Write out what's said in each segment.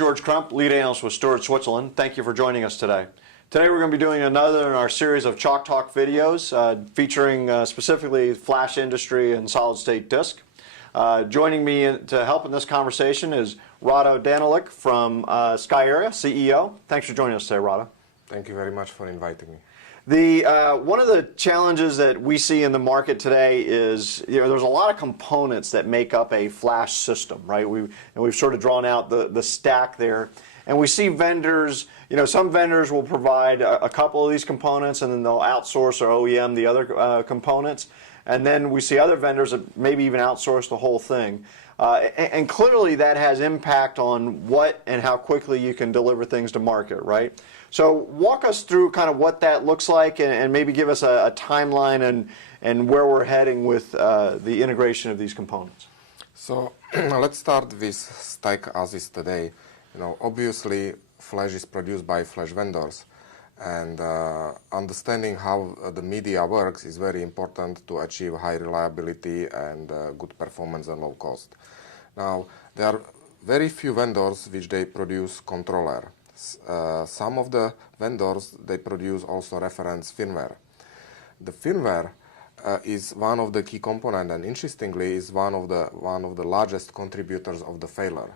George Crump, lead analyst with Storage Switzerland. Thank you for joining us today. Today we're going to be doing another in our series of Chalk Talk videos featuring specifically flash industry and solid state disk. Joining me to help in this conversation is Rado Danilik from Skyera, CEO. Thanks for joining us today, Rado. Thank you very much for inviting me. One of the challenges that we see in the market today is, there's a lot of components that make up a flash system, right? We've sort of drawn out the stack there, and we see vendors. Some vendors will provide a couple of these components, and then they'll outsource or OEM the other components, and then we see other vendors that maybe even outsource the whole thing. And clearly that has impact on what and how quickly you can deliver things to market, right? So walk us through kind of what that looks like, and maybe give us a timeline and where we're heading with the integration of these components. So let's start with stack as is today. Obviously flash is produced by flash vendors, and understanding how the media works is very important to achieve high reliability and good performance and low cost. Now, there are very few vendors which they produce controller. Some of the vendors, they produce also reference firmware. The firmware is one of the key components, and interestingly is one of the largest contributors of the failure,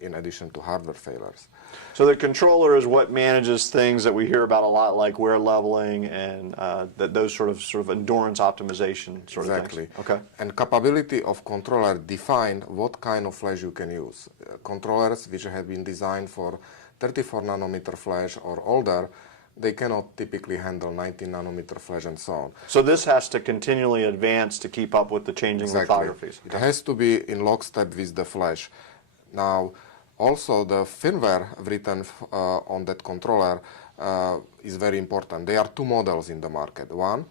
in addition to hardware failures. So the controller is what manages things that we hear about a lot, like wear leveling and those sort of endurance optimization sort of things. Exactly. Okay. And capability of controller define what kind of flash you can use. Controllers which have been designed for 34 nanometer flash or older, they cannot typically handle 19 nanometer flash and so on. So this has to continually advance to keep up with the changing lithographies. It has to be in lockstep with the flash. Now, also the firmware written on that controller is very important. There are two models in the market. One,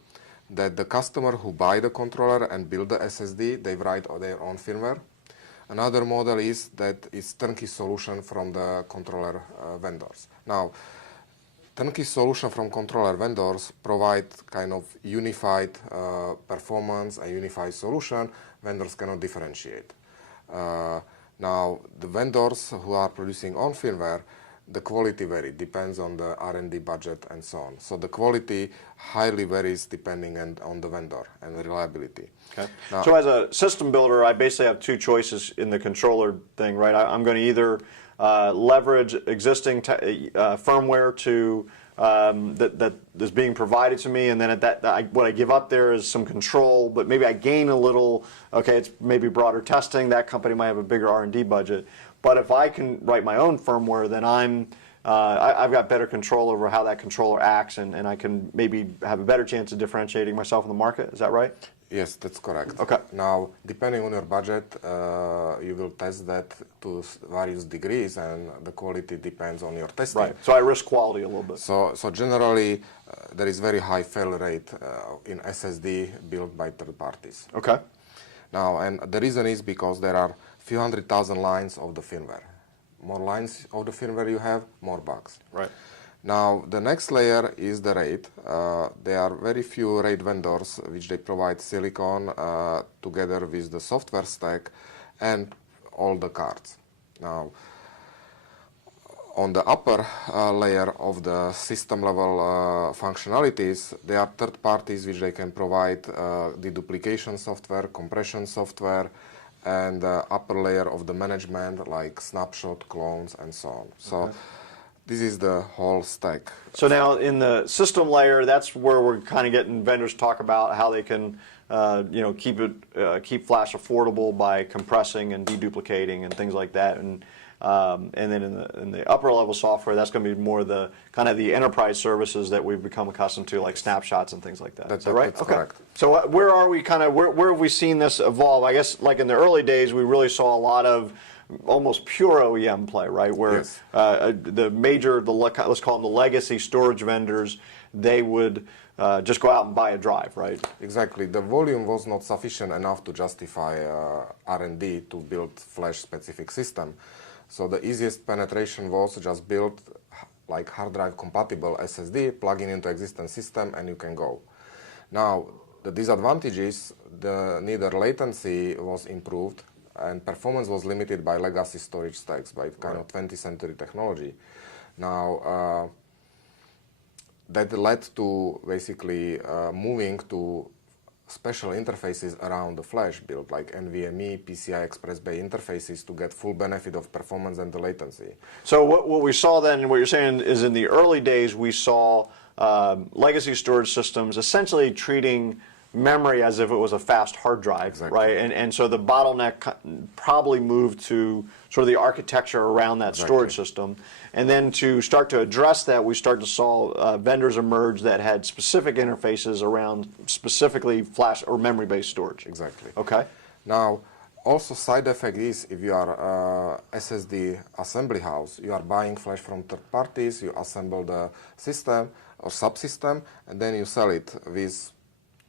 that the customer who buy the controller and build the SSD, they write their own firmware. Another model is that it's turnkey solution from the controller vendors. Now, turnkey solution from controller vendors provide kind of unified performance, a unified solution. Vendors cannot differentiate. Now, the vendors who are producing on firmware, the quality varies, depends on the R&D budget and so on. So the quality highly varies depending on the vendor and the reliability. Okay. So as a system builder, I basically have two choices in the controller thing, right? I'm going to either leverage existing firmware to that is being provided to me, and then what I give up there is some control, but maybe I gain a little. Okay, it's maybe broader testing. That company might have a bigger R&D budget. But if I can write my own firmware, then I've got better control over how that controller acts, and I can maybe have a better chance of differentiating myself in the market. Is that right? Yes, that's correct. Okay. Now, depending on your budget, you will test that to various degrees, and the quality depends on your testing. Right. So I risk quality a little bit. So generally, there is very high fail rate in SSD built by third parties. Okay. Now, and the reason is because there are few 100,000 lines of the firmware. More lines of the firmware you have, more bugs. Right. Now, the next layer is the RAID. There are very few RAID vendors which they provide silicon together with the software stack and all the cards. Now, on the upper layer of the system level functionalities, there are third parties which they can provide deduplication software, compression software, and the upper layer of the management like snapshot, clones, and so on. So. Okay. This is the whole stack. So now in the system layer, that's where we're kind of getting vendors talk about how they can, keep flash affordable by compressing and deduplicating and things like that. And then in the upper level software, that's going to be more the kind of the enterprise services that we've become accustomed to, like snapshots and things like that. That's right. That's okay. Correct. So where are we? Where have we seen this evolve? I guess like in the early days, we really saw a lot of almost pure OEM play, right? Where yes. Let's call them the legacy storage vendors, they would just go out and buy a drive, right? Exactly. The volume was not sufficient enough to justify R&D to build flash-specific system. So the easiest penetration was just build like hard drive compatible SSD, plug in into existing system, and you can go. Now, the disadvantage is neither latency was improved and performance was limited by legacy storage stacks, by kind of 20th century technology. Now, that led to basically moving to special interfaces around the flash build, like NVMe, PCI Express Bay interfaces to get full benefit of performance and the latency. So what we saw then, and what you're saying is in the early days, we saw legacy storage systems essentially treating memory as if it was a fast hard drive, Exactly. right? And so the bottleneck probably moved to sort of the architecture around that storage system. And then to start to address that, we start to saw vendors emerge that had specific interfaces around specifically flash or memory-based storage. Exactly. Okay. Now, also side effect is if you are SSD assembly house, you are buying flash from third parties, you assemble the system or subsystem, and then you sell it with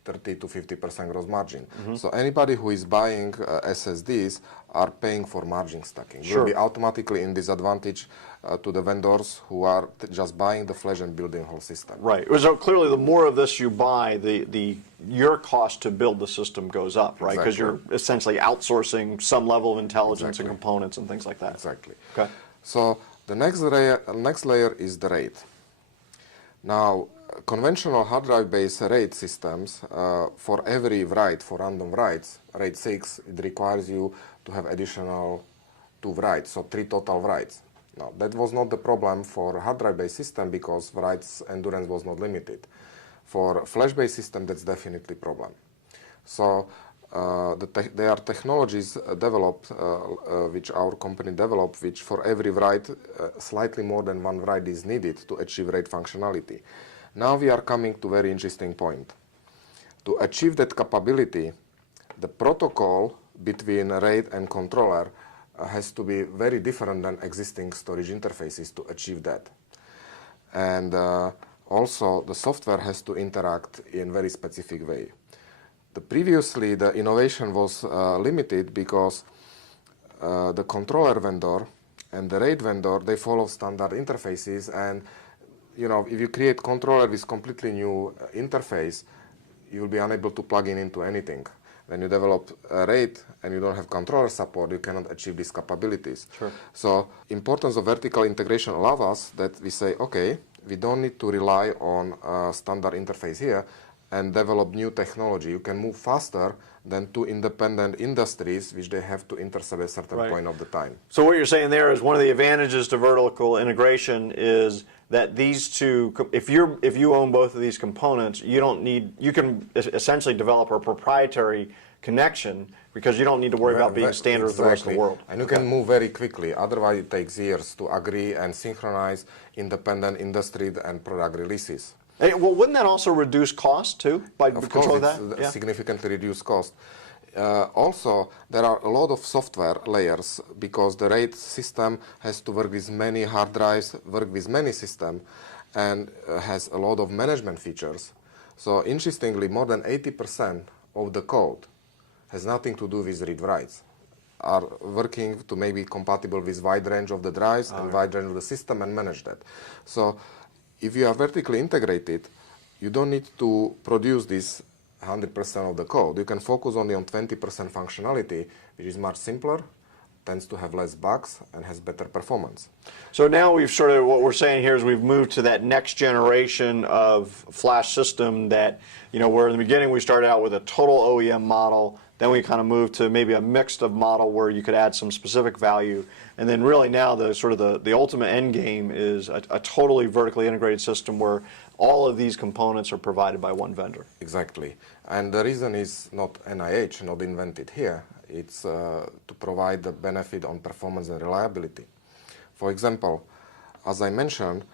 30 to 50% gross margin. So anybody who is buying SSDs are paying for margin stacking. Sure. Will be automatically in disadvantage to the vendors who are just buying the flash and building whole system. Right. So clearly, the more of this you buy, your cost to build the system goes up, right? Because you're essentially outsourcing some level of intelligence and components and things like that. Exactly. Okay. So the next layer is the RAID. Now, conventional hard drive based RAID systems, for every write, for random writes, RAID 6, it requires you to have additional 2 writes, so 3 total writes. Now, that was not the problem for hard drive based system because writes endurance was not limited. For flash based system, that's definitely a problem. So there are technologies developed, which our company developed, which for every write, slightly more than 1 write is needed to achieve RAID functionality. Now we are coming to a very interesting point. To achieve that capability, the protocol between RAID and controller has to be very different than existing storage interfaces to achieve that. And also the software has to interact in very specific way. Previously, the innovation was limited because the controller vendor and the RAID vendor, they follow standard interfaces, and if you create controller with completely new interface, you will be unable to plug into anything. When you develop a RAID and you don't have controller support, you cannot achieve these capabilities. Sure. So importance of vertical integration allows us that we say, okay, we don't need to rely on a standard interface here and develop new technology. You can move faster than 2 independent industries which they have to intercept at a certain point of the time. So what you're saying there is one of the advantages to vertical integration is that these two, if you own both of these components, you can essentially develop a proprietary connection because you don't need to worry about being standard with the rest of the world. And you can move very quickly. Otherwise, it takes years to agree and synchronize independent industry and product releases. Well, wouldn't that also reduce cost too by controlling that? Of course, significantly reduce cost. Also, there are a lot of software layers because the RAID system has to work with many hard drives, work with many systems, and has a lot of management features. So interestingly, more than 80% of the code has nothing to do with read-writes, are working to maybe compatible with wide range of the drives and wide range of the system and manage that. So if you are vertically integrated, you don't need to produce this 100% of the code. You can focus only on 20% functionality, which is much simpler, tends to have less bugs, and has better performance. So now we've sort of, what we're saying here is we've moved to that next generation of flash system that, where in the beginning we started out with a total OEM model, then we kind of moved to maybe a mixed of model where you could add some specific value. And then really now the ultimate end game is a totally vertically integrated system where all of these components are provided by one vendor. Exactly. And the reason is not NIH, not invented here. It's to provide the benefit on performance and reliability. For example, as I mentioned,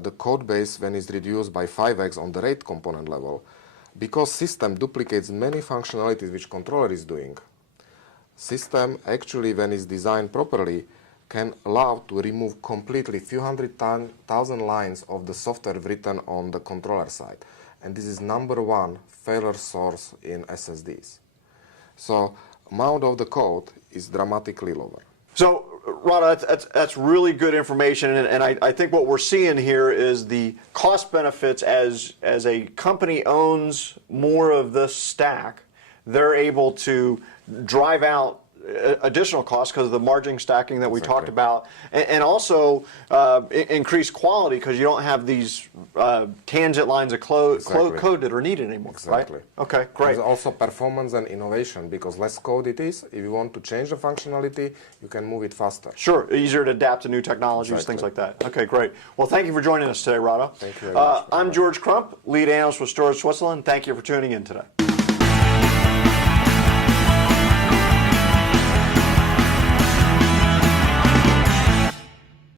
the code base when is reduced by 5x on the RAID component level, because system duplicates many functionalities which controller is doing. System actually, when it's designed properly, can allow to remove completely few 100,000 lines of the software written on the controller side. And this is #1 failure source in SSDs. So amount of the code is dramatically lower. So Rada, that's really good information, and I think what we're seeing here is the cost benefits as a company owns more of this stack, they're able to drive out additional costs because of the margin stacking that we talked about, and also increased quality because you don't have these tangent lines of code that are needed anymore. Exactly. Right? Okay, great. There's also performance and innovation, because less code it is. If you want to change the functionality, you can move it faster. Sure, easier to adapt to new technologies, things like that. Okay, great. Well, thank you for joining us today, Rado. Thank you very much. I'm George Crump, lead analyst with Storage Switzerland. Thank you for tuning in today.